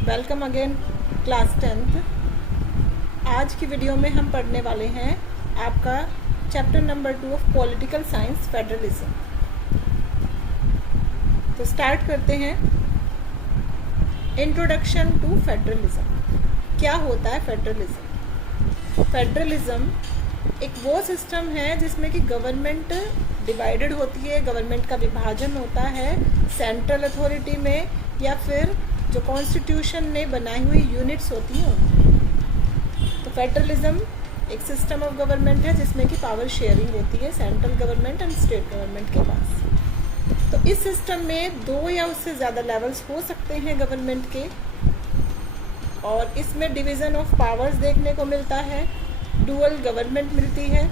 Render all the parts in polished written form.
Welcome again class 10th। आज की video में हम पढ़ने वाले हैं आपका chapter number 2 of political science federalism. तो स्टार्ट करते हैं। Introduction to federalism. क्या होता है फेडरलिज्म? फेडरलिज्म एक वो सिस्टम है जिसमें कि गवर्नमेंट डिवाइडेड होती है, गवर्नमेंट का विभाजन होता है सेंट्रल अथॉरिटी में या फिर जो कॉन्स्टिट्यूशन ने बनाई हुई यूनिट्स होती हैं उनमें। तो फेडरलिज्म एक सिस्टम ऑफ गवर्नमेंट है जिसमें कि पावर शेयरिंग होती है central government and state government के पास। तो इस सिस्टम में 2 या उससे ज़्यादा लेवल्स हो सकते हैं गवर्नमेंट के, और इसमें डिवीज़न ऑफ पावर्स देखने को मिलता है। डुअल गवर्नमेंट मिलती है,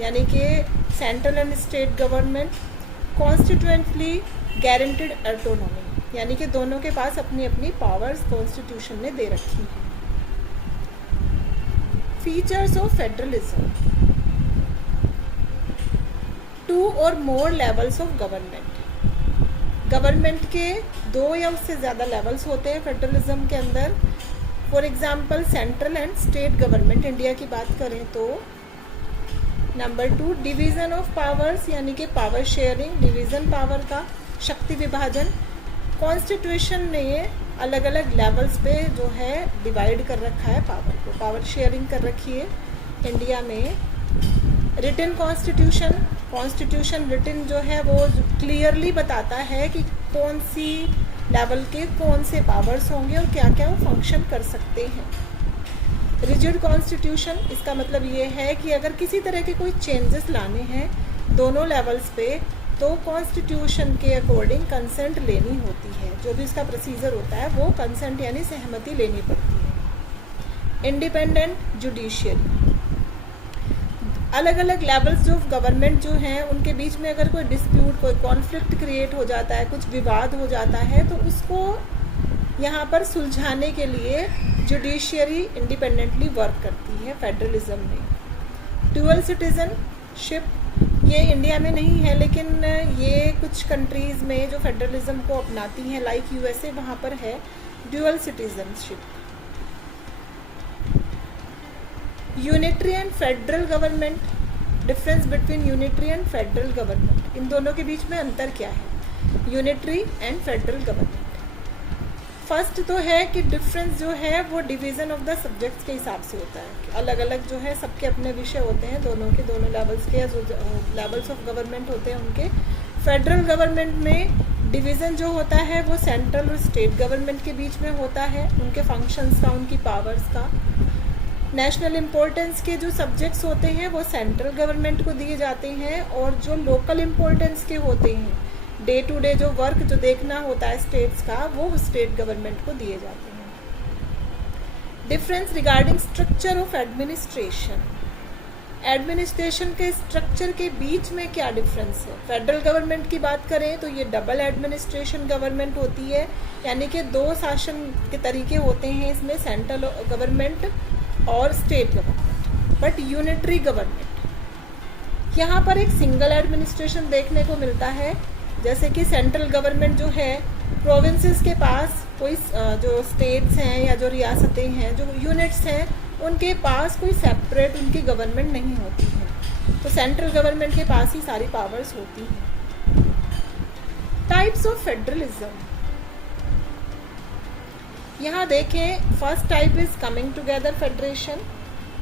यानी कि central and state government. Constituently guaranteed autonomy, यानी कि दोनों के पास अपनी अपनी पावर्स कॉन्स्टिट्यूशन ने दे रखी हैं। फीचर्स ऑफ फेडरलिज्म: 2 और मोर लेवल्स ऑफ गवर्नमेंट। गवर्नमेंट के 2 या उससे ज़्यादा लेवल्स होते हैं फेडरलिज्म के अंदर। For example central and state government India की बात करें तो। नंबर 2 डिवीज़न ऑफ पावर्स, यानी कि पावर शेयरिंग, डिवीज़न पावर का, शक्ति विभाजन। कॉन्स्टिट्यूशन ने अलग अलग लेवल्स पे जो है डिवाइड कर रखा है पावर को, पावर शेयरिंग कर रखी है इंडिया में। रिटन कॉन्स्टिट्यूशन, कॉन्स्टिट्यूशन रिटन जो है वो क्लियरली बताता है कि कौन सी लेवल के कौन से पावर्स होंगे और क्या क्या वो फंक्शन कर सकते हैं। रिजिड कॉन्स्टिट्यूशन, इसका मतलब ये है कि अगर किसी तरह के कोई चेंजेस लाने हैं दोनों लेवल्स पे तो कॉन्स्टिट्यूशन के अकॉर्डिंग कंसेंट लेनी होती है। जो भी इसका प्रोसीजर होता है वो कंसेंट यानी सहमति लेनी पड़ती है। इंडिपेंडेंट जुडिशियरी, अलग अलग लेवल्स जो गवर्नमेंट जो हैं उनके बीच में अगर कोई डिस्प्यूट, कोई कॉन्फ्लिक्ट क्रिएट हो जाता है, कुछ विवाद हो जाता है, तो उसको यहाँ पर सुलझाने के लिए जुडिशियरी इंडिपेंडेंटली वर्क करती है फेडरलिज्म में। ड्यूअल सिटीजनशिप, ये इंडिया में नहीं है लेकिन ये कुछ कंट्रीज़ में जो फेडरलिज्म को अपनाती हैं लाइक यूएसए, वहाँ पर है dual citizenship. Unitary and federal government, difference between unitary and federal government, इन दोनों के बीच में अंतर क्या है? Unitary and federal government. First तो है कि डिफरेंस जो है वो डिवीज़न ऑफ द सब्जेक्ट्स के हिसाब से होता है। अलग अलग जो है सबके अपने विषय होते हैं, दोनों के दोनों लेवल्स के, जो लेवल्स ऑफ गवर्नमेंट होते हैं उनके। फेडरल गवर्नमेंट में डिवीज़न जो होता है वो सेंट्रल और स्टेट गवर्नमेंट के बीच में होता है, उनके फंक्शंस का, उनकी पावर्स का। नेशनल इम्पोर्टेंस के जो सब्जेक्ट्स होते हैं वो सेंट्रल गवर्नमेंट को दिए जाते हैं, और जो लोकल इम्पोर्टेंस के होते हैं, डे टू डे जो वर्क जो देखना होता है स्टेट्स का, वो स्टेट गवर्नमेंट को दिए जाते हैं। Difference regarding structure of administration, administration के स्ट्रक्चर के बीच में क्या डिफरेंस है? फेडरल गवर्नमेंट की बात करें तो ये डबल एडमिनिस्ट्रेशन गवर्नमेंट होती है, यानी कि 2 शासन के तरीके होते हैं इसमें, सेंट्रल गवर्नमेंट और state government. But unitary government, यहाँ पर एक सिंगल एडमिनिस्ट्रेशन देखने को मिलता है। जैसे कि सेंट्रल गवर्नमेंट जो है, प्रोविंसेस के पास कोई जो स्टेट्स हैं या जो रियासतें हैं, जो यूनिट्स हैं, उनके पास कोई सेपरेट उनकी गवर्नमेंट नहीं होती है, तो सेंट्रल गवर्नमेंट के पास ही सारी पावर्स होती हैं। टाइप्स ऑफ फेडरलिज्म, यहाँ देखें, first type is coming together federation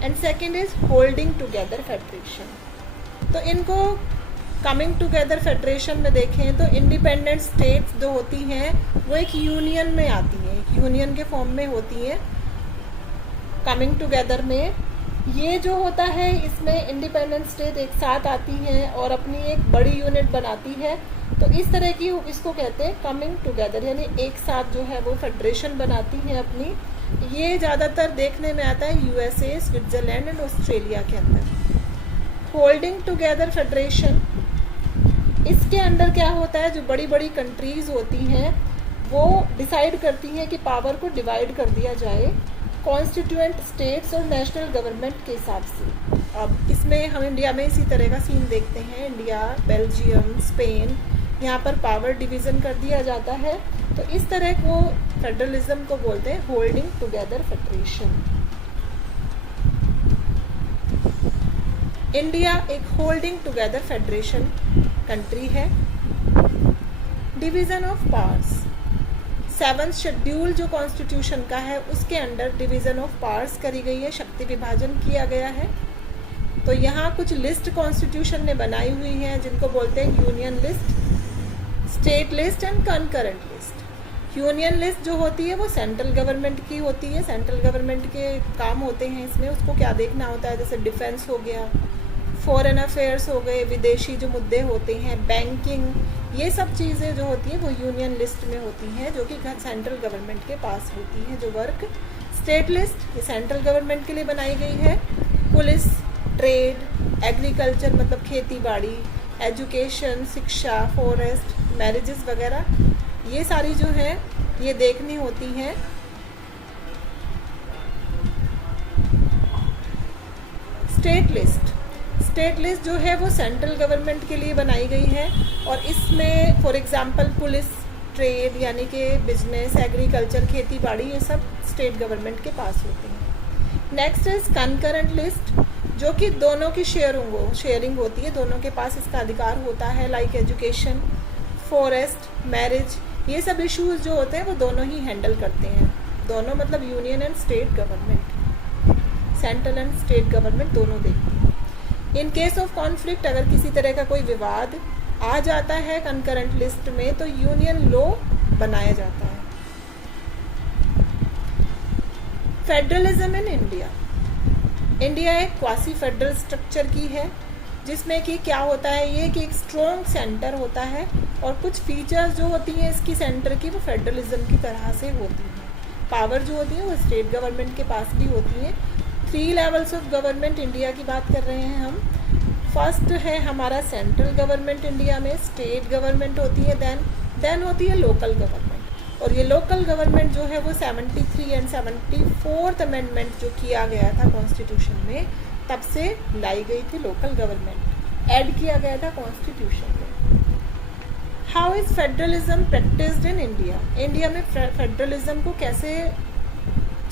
and second is holding together federation. तो इनको कमिंग टुगेदर फेडरेशन में देखें तो इंडिपेंडेंट स्टेट्स जो होती हैं वो एक यूनियन में आती हैं, एक यूनियन के फॉर्म में होती हैं। कमिंग टुगेदर में ये जो होता है, इसमें इंडिपेंडेंट स्टेट एक साथ आती हैं और अपनी एक बड़ी यूनिट बनाती है, तो इस तरह की इसको कहते हैं कमिंग टुगेदर, यानी एक साथ जो है वो फेडरेशन बनाती हैं अपनी। ये ज़्यादातर देखने में आता है यूएसए, स्विट्ज़रलैंड एंड ऑस्ट्रेलिया के अंदर। होल्डिंग टुगेदर फेडरेशन, इसके अंदर क्या होता है, जो बड़ी बड़ी कंट्रीज़ होती हैं वो डिसाइड करती हैं कि पावर को डिवाइड कर दिया जाए कॉन्स्टिट्यूएंट स्टेट्स और नेशनल गवर्नमेंट के हिसाब से। अब इसमें हम इंडिया में इसी तरह का सीन देखते हैं। इंडिया, बेल्जियम, स्पेन, यहाँ पर पावर डिवीज़न कर दिया जाता है। तो इस तरह वो फेडरलिज्म को बोलते हैं होल्डिंग टुगेदर फेडरेशन। इंडिया एक होल्डिंग टुगेदर फेडरेशन कंट्री है। Division of powers, 7th schedule जो कॉन्स्टिट्यूशन का है उसके अंडर डिवीज़न ऑफ पावर्स करी गई है, शक्ति विभाजन किया गया है। तो यहाँ कुछ लिस्ट कॉन्स्टिट्यूशन ने बनाई हुई है जिनको बोलते हैं union list, state list and concurrent list. Union list जो होती है वो सेंट्रल गवर्नमेंट की होती है, सेंट्रल गवर्नमेंट के काम होते हैं इसमें, उसको क्या देखना होता है, जैसे डिफेंस हो गया, फॉरेन अफेयर्स हो गए, विदेशी जो मुद्दे होते हैं, बैंकिंग, ये सब चीज़ें जो होती हैं वो यूनियन लिस्ट में होती हैं, जो कि सेंट्रल गवर्नमेंट के पास होती है जो वर्क। स्टेट लिस्ट ये सेंट्रल गवर्नमेंट के लिए बनाई गई है। पुलिस, ट्रेड, एग्रीकल्चर मतलब खेती बाड़ी, एजुकेशन, शिक्षा, फॉरेस्ट, मैरिजेस वगैरह, ये सारी जो है ये देखनी होती हैं। स्टेट लिस्ट, स्टेट लिस्ट जो है वो सेंट्रल गवर्नमेंट के लिए बनाई गई है और इसमें फॉर एग्जांपल पुलिस, ट्रेड यानी कि बिजनेस, एग्रीकल्चर, खेती बाड़ी, ये सब स्टेट गवर्नमेंट के पास होते हैं। नेक्स्ट इज कंकरेंट लिस्ट, जो कि दोनों की शेयरिंग होती है, दोनों के पास इसका अधिकार होता है, लाइक एजुकेशन, फॉरेस्ट, मैरिज, ये सब इश्यूज जो होते हैं वो दोनों ही हैंडल करते हैं। दोनों मतलब union and state government, central and state government दोनों देखती है। इन केस ऑफ कॉन्फ्लिक्ट, अगर किसी तरह का कोई विवाद आ जाता है कंकरेंट लिस्ट में तो यूनियन लॉ बनाया जाता है। फेडरलिज्म इन इंडिया, इंडिया एक क्वासी फेडरल स्ट्रक्चर की है जिसमें कि क्या होता है ये कि एक स्ट्रॉन्ग सेंटर होता है और कुछ फीचर्स जो होती हैं इसकी सेंटर की वो फेडरलिज्म की तरह से होती हैं। पावर जो होती है वो स्टेट गवर्नमेंट के पास भी होती है। 3 लेवल्स ऑफ गवर्नमेंट इंडिया की बात कर रहे हैं हम। फर्स्ट है हमारा सेंट्रल गवर्नमेंट इंडिया में, स्टेट गवर्नमेंट होती है, देन होती है लोकल गवर्नमेंट। और ये लोकल गवर्नमेंट जो है वो 73 एंड 74th अमेंडमेंट जो किया गया था कॉन्स्टिट्यूशन में तब से लाई गई थी लोकल गवर्नमेंट, ऐड किया गया था कॉन्स्टिट्यूशन में। How is federalism practised in India, India में फेडरलिज्म को कैसे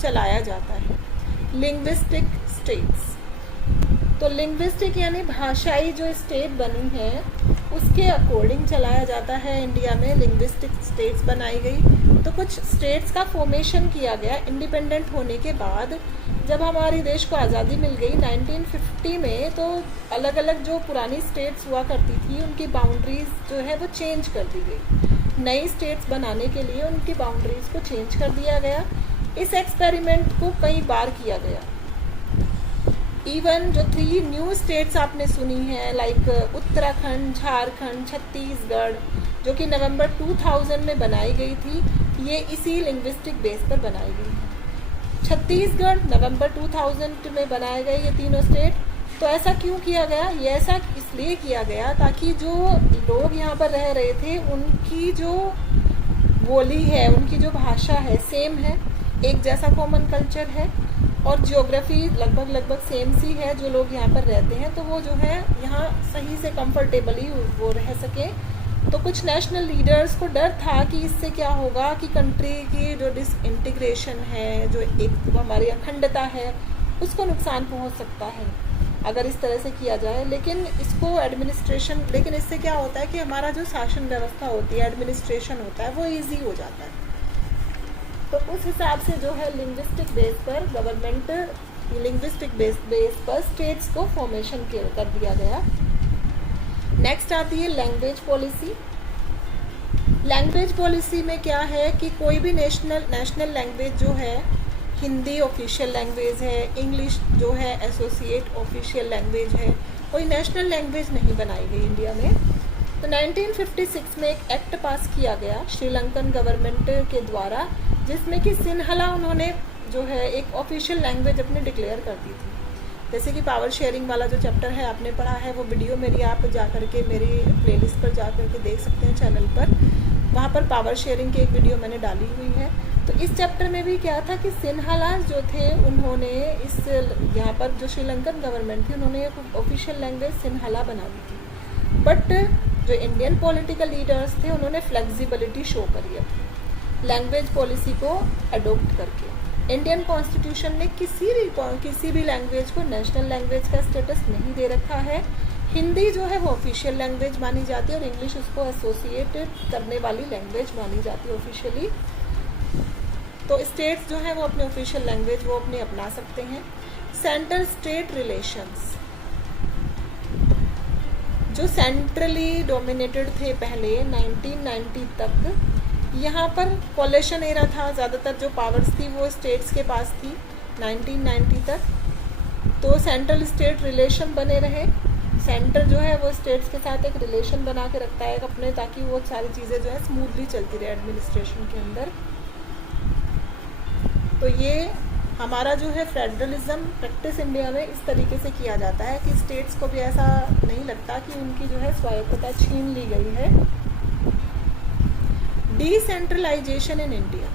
चलाया जाता है। लिंग्विस्टिक स्टेट्स, तो लिंग्विस्टिक यानी भाषाई जो स्टेट बनी है उसके अकॉर्डिंग चलाया जाता है इंडिया में। लिंग्विस्टिक स्टेट्स बनाई गई, तो कुछ स्टेट्स का फॉर्मेशन किया गया इंडिपेंडेंट होने के बाद। जब हमारे देश को आज़ादी मिल गई 1950 में, तो अलग अलग जो पुरानी स्टेट्स हुआ करती थी उनकी बाउंड्रीज जो है वो चेंज कर दी गई। नई स्टेट्स बनाने के लिए उनकी बाउंड्रीज को चेंज कर दिया गया। इस एक्सपेरिमेंट को कई बार किया गया। इवन जो 3 न्यू स्टेट्स आपने सुनी हैं लाइक उत्तराखंड, झारखंड, छत्तीसगढ़, जो कि नवंबर 2000 में बनाई गई थी, ये इसी लिंग्विस्टिक बेस पर बनाई गई है। छत्तीसगढ़ नवंबर 2000 में बनाए गए ये तीनों स्टेट। तो ऐसा क्यों किया गया, ये ऐसा इसलिए किया गया ताकि जो लोग यहाँ पर रह रहे थे उनकी जो बोली है, उनकी जो भाषा है सेम है, एक जैसा कॉमन कल्चर है और ज्योग्राफी लगभग सेम सी है। जो लोग यहाँ पर रहते हैं तो वो जो है यहाँ सही से कंफर्टेबली वो रह सके। तो कुछ नेशनल लीडर्स को डर था कि इससे क्या होगा कि कंट्री की जो डिसइंटीग्रेशन है, जो एक हमारी अखंडता है, उसको नुकसान पहुँच सकता है अगर इस तरह से किया जाए। लेकिन इससे क्या होता है कि हमारा जो शासन व्यवस्था होती है, एडमिनिस्ट्रेशन होता है, वो ईजी हो जाता है। तो उस हिसाब से जो है लिंग्विस्टिक बेस पर गवर्नमेंट, लिंग्विस्टिक बेस पर स्टेट्स को फॉर्मेशन कर दिया गया। नेक्स्ट आती है लैंग्वेज पॉलिसी। लैंग्वेज पॉलिसी में क्या है कि कोई भी नेशनल लैंग्वेज जो है, हिंदी ऑफिशियल लैंग्वेज है, इंग्लिश जो है एसोसिएट ऑफिशियल लैंग्वेज है, कोई नेशनल लैंग्वेज नहीं बनाई गई इंडिया में। तो 1956 में एक एक्ट पास किया गया श्रीलंकन गवर्नमेंट के द्वारा, जिसमें कि सिन्हला उन्होंने जो है एक ऑफिशियल लैंग्वेज अपने डिक्लेयर कर दी थी। जैसे कि पावर शेयरिंग वाला जो चैप्टर है आपने पढ़ा है, वो वीडियो मेरी आप जा करके मेरी प्लेलिस्ट पर जा करके देख सकते हैं चैनल पर, वहाँ पर पावर शेयरिंग की एक वीडियो मैंने डाली हुई है। तो इस चैप्टर में भी क्या था कि सिन्हला जो थे उन्होंने यहाँ पर जो श्रीलंकन गवर्नमेंट थी उन्होंने एक ऑफिशियल लैंग्वेज सिन्हला बना दी थी। बट जो इंडियन पॉलिटिकल लीडर्स थे उन्होंने फ्लेक्सिबिलिटी शो करी अपनी, लैंग्वेज पॉलिसी को अडोप्ट करके। इंडियन कॉन्स्टिट्यूशन ने किसी भी लैंग्वेज को नेशनल लैंग्वेज का स्टेटस नहीं दे रखा है। हिंदी जो है वो ऑफिशियल लैंग्वेज मानी जाती है और इंग्लिश उसको एसोसिएटेड करने वाली लैंग्वेज मानी जाती है ऑफिशियली। तो स्टेट्स जो है वो अपने ऑफिशियल लैंग्वेज वो अपने अपना सकते हैं। सेंट्रल स्टेट रिलेशंस जो सेंट्रली डोमिनेटेड थे पहले 1990 तक, यहाँ पर कोलेशन एरा था, ज़्यादातर जो पावर्स थी वो स्टेट्स के पास थी 1990 तक। तो सेंट्रल स्टेट रिलेशन बने रहे। सेंटर जो है वो स्टेट्स के साथ एक रिलेशन बना के रखता है अपने, ताकि वो सारी चीज़ें जो है स्मूथली चलती रहे एडमिनिस्ट्रेशन के अंदर। तो ये हमारा जो है फेडरलिज्म प्रैक्टिस इंडिया में इस तरीके से किया जाता है कि स्टेट्स को भी ऐसा नहीं लगता कि उनकी जो है स्वायत्तता छीन ली गई है। Decentralisation in India.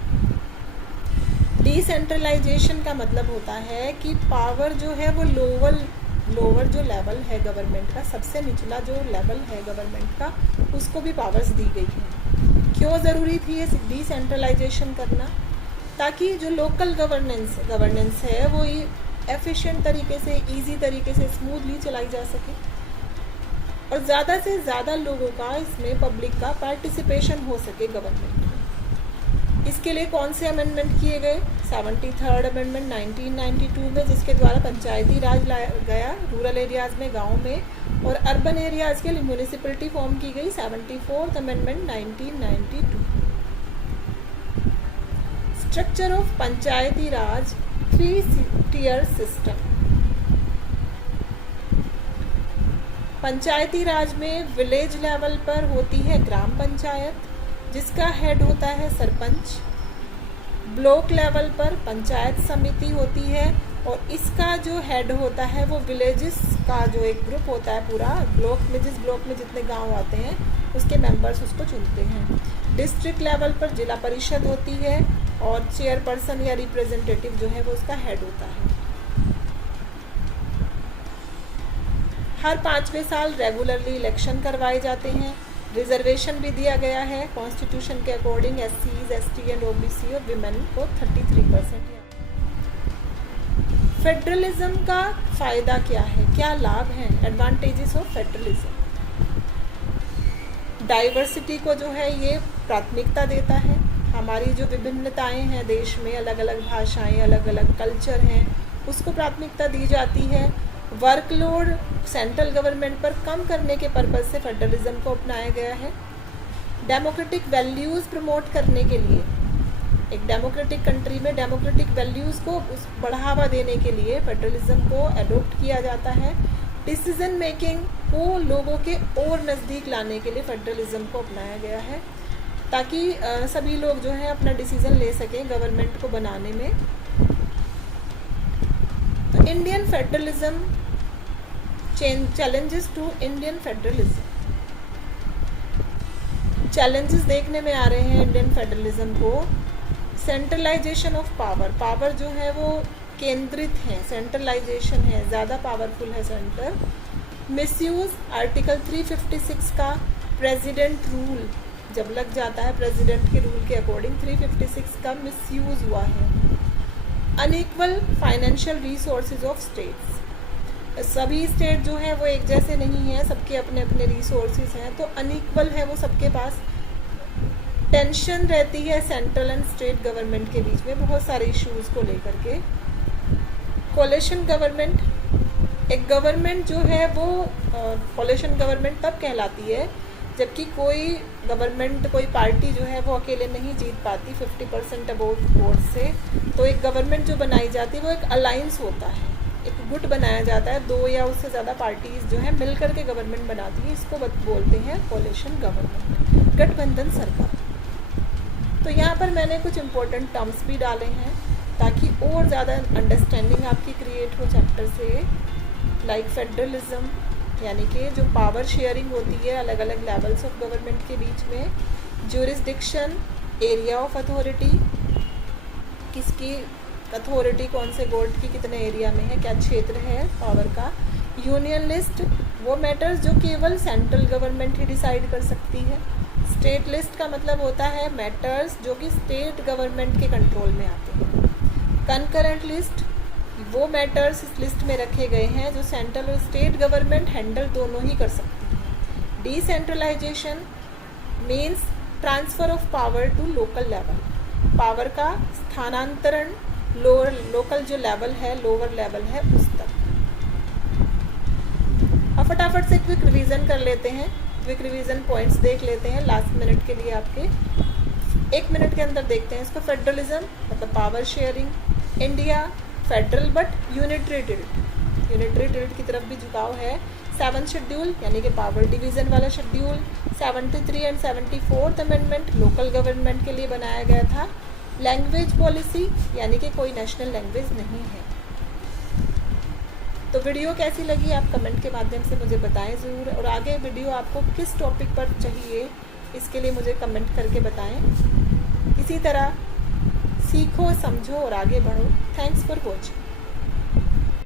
डिसेंट्रलाइजेशन का मतलब होता है कि पावर जो है वो लोअर जो लेवल है गवर्नमेंट का, सबसे निचला जो लेवल है गवर्नमेंट का, उसको भी पावर्स दी गई है। क्यों ज़रूरी थी ये डिसेंट्रलाइजेशन करना? ताकि जो लोकल गवर्नेंस है वो एफिशिएंट तरीके से, इजी तरीके से, स्मूथली चलाई जा सके और ज़्यादा से ज़्यादा लोगों का इसमें, पब्लिक का पार्टिसिपेशन हो सके गवर्नमेंट में। इसके लिए कौन से अमेंडमेंट किए गए? 73rd अमेंडमेंट 1992 में, जिसके द्वारा पंचायती राज लाया गया रूरल एरियाज़ में, गाँव में, और अर्बन एरियाज़ के लिए म्यूनिसिपलिटी फॉर्म की गई 74th amendment 1992। Structure of Panchayati Raj 3-tier system. Panchayati Raj में विलेज लेवल पर होती है ग्राम पंचायत, जिसका हेड होता है सरपंच। ब्लॉक लेवल पर पंचायत समिति होती है और इसका जो हेड होता है वो विलेजेस का जो एक ग्रुप होता है पूरा ब्लॉक में, जिस ब्लॉक में जितने गांव आते हैं उसके मेंबर्स उसको चुनते हैं। डिस्ट्रिक्ट लेवल पर जिला परिषद होती है और चेयरपर्सन या रिप्रेजेंटेटिव जो है वो उसका हेड होता है। हर 5वें साल रेगुलरली इलेक्शन करवाए जाते हैं। रिजर्वेशन भी दिया गया है कॉन्स्टिट्यूशन के according SCs, ST and OBC और विमेन को 33%। फेडरलिज्म का फ़ायदा क्या है, क्या लाभ हैं? Advantages of federalism. डाइवर्सिटी को जो है ये प्राथमिकता देता है। हमारी जो विभिन्नताएं हैं देश में, अलग अलग भाषाएं, अलग अलग कल्चर हैं, उसको प्राथमिकता दी जाती है। वर्कलोड सेंट्रल गवर्नमेंट पर कम करने के पर्पज़ से फेडरलिज्म को अपनाया गया है। डेमोक्रेटिक वैल्यूज़ प्रमोट करने के लिए, एक डेमोक्रेटिक कंट्री में डेमोक्रेटिक वैल्यूज़ को बढ़ावा देने के लिए फेडरलिज्म को अडॉप्ट किया जाता है। डिसीजन मेकिंग को लोगों के और नज़दीक लाने के लिए फेडरलिज्म को अपनाया गया है, ताकि सभी लोग जो है अपना डिसीज़न ले सकें गवर्नमेंट को बनाने में। तो Indian federalism, challenges to Indian federalism. Challenges देखने में आ रहे हैं इंडियन फेडरलिज्म को। सेंट्रलाइजेशन ऑफ पावर जो है वो केंद्रित है, सेंट्रलाइजेशन है, ज़्यादा पावरफुल है सेंटर। मिसयूज़ आर्टिकल 356 का प्रेसिडेंट रूल जब लग जाता है, प्रेसिडेंट के रूल के अकॉर्डिंग 356 का मिसयूज़ हुआ है। Unequal financial resources of states. सभी स्टेट जो है वो एक जैसे नहीं है, सबके अपने अपने रिसोर्सेज हैं, तो अनइक्वल है वो सबके पास। टेंशन रहती है सेंट्रल एंड स्टेट गवर्नमेंट के बीच में बहुत सारे इश्यूज़ को लेकर के। कोलिशन गवर्नमेंट, एक गवर्नमेंट जो है वो कोलिशन गवर्नमेंट तब कहलाती है जबकि कोई गवर्नमेंट, कोई पार्टी जो है वो अकेले नहीं जीत पाती 50% अबाउट वोट से। तो एक गवर्नमेंट जो बनाई जाती है वो एक अलायंस होता है, एक गुट बनाया जाता है, 2 या उससे ज़्यादा पार्टीज़ जो है मिल कर के गवर्नमेंट बनाती है। इसको बोलते हैं कोलिशन गवर्नमेंट, गठबंधन सरकार। तो यहाँ पर मैंने कुछ इम्पोर्टेंट टर्म्स भी डाले हैं ताकि और ज़्यादा अंडरस्टैंडिंग आपकी क्रिएट हो चैप्टर से। लाइक फेडरलिज्म, यानी कि जो पावर शेयरिंग होती है अलग अलग लेवल्स ऑफ गवर्नमेंट के बीच में। ज्यूरिसडिक्शन, एरिया ऑफ अथॉरिटी, किसकी अथॉरिटी कौन से कोर्ट की कितने एरिया में है, क्या क्षेत्र है पावर का। यूनियन लिस्ट, वो मैटर्स जो केवल सेंट्रल गवर्नमेंट ही डिसाइड कर सकती है। स्टेट लिस्ट का मतलब होता है मैटर्स जो कि स्टेट गवर्नमेंट के कंट्रोल में आते हैं। कंकरेंट लिस्ट वो मैटर्स इस लिस्ट में रखे गए हैं जो सेंट्रल और स्टेट गवर्नमेंट हैंडल दोनों ही कर सकती है। Decentralisation means transfer of power to local level, power का स्थानांतरण लोकल जो लेवल है, लोअर लेवल है, उस तक। अब फटाफट से क्विक रिवीजन कर लेते हैं, क्विक रिवीजन पॉइंट्स देख लेते हैं लास्ट मिनट के लिए आपके। 1 मिनट के अंदर देखते हैं इसको। फेडरलिज्म मतलब power sharing. India federal but unitary tilt, unitary tilt की तरफ भी झुकाव है। 7th शेड्यूल यानी कि पावर डिवीज़न वाला schedule. 73 and 74th amendment local government के लिए बनाया गया था। लैंग्वेज पॉलिसी यानी कि कोई नेशनल लैंग्वेज नहीं है। तो वीडियो कैसी लगी आप कमेंट के माध्यम से मुझे बताएं ज़रूर, और आगे वीडियो आपको किस टॉपिक पर चाहिए इसके लिए मुझे कमेंट करके बताएं। इसी तरह सीखो, समझो और आगे बढ़ो। Thanks for watching.